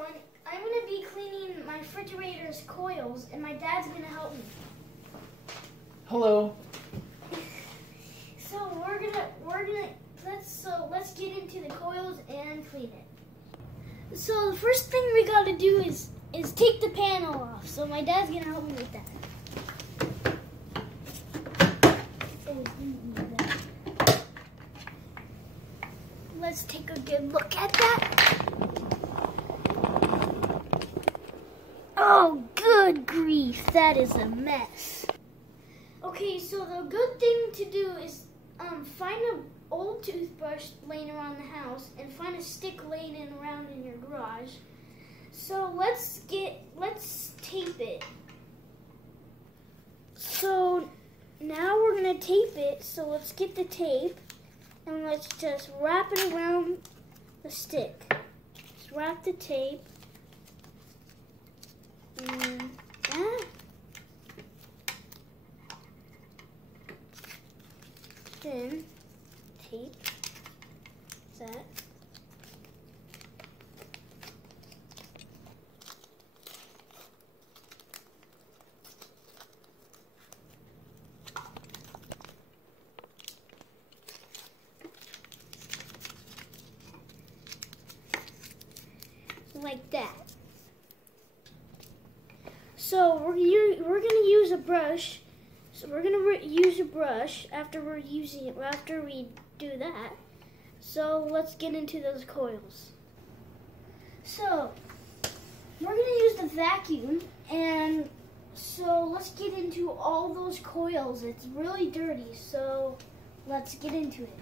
everyone. I'm going to be cleaning my refrigerator's coils, and my dad's going to help me. Hello. So let's get into the coils and clean it. So the first thing we got to do is take the panel off. So my dad's going to help me with that. Let's take a good look at that. Oh, good grief, that is a mess. Okay, so the good thing to do is find an old toothbrush laying around the house and find a stick laying around in your garage. So let's tape it. So now we're gonna tape it, so let's get the tape and let's just wrap it around the stick. Just wrap the tape. And that. Then tape that. Like that. So we're gonna use a brush. So we're gonna use a brush after we do that. So let's get into those coils. So we're gonna use the vacuum, and so let's get into all those coils. It's really dirty, so let's get into it.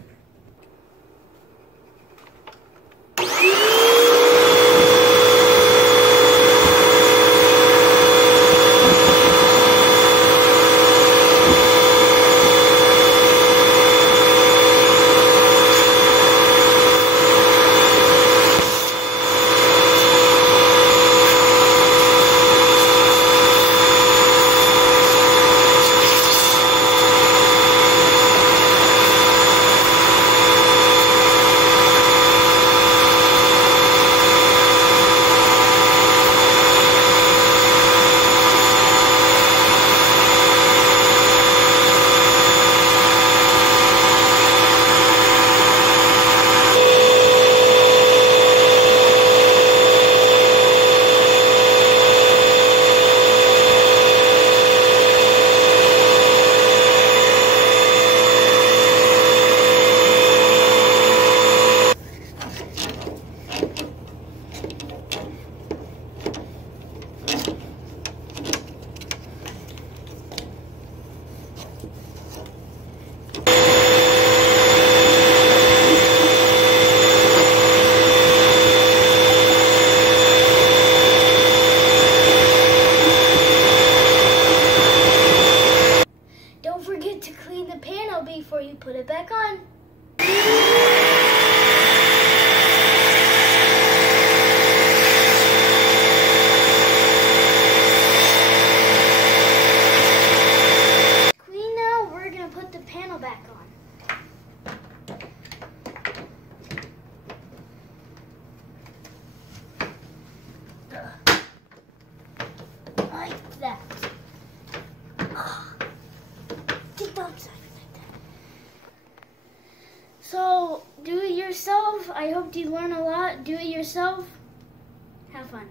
Don't forget to clean the panel before you put it back on. Clean now, we're gonna put the panel back on. Like that. So, do it yourself. I hope you learn a lot. Do it yourself. Have fun.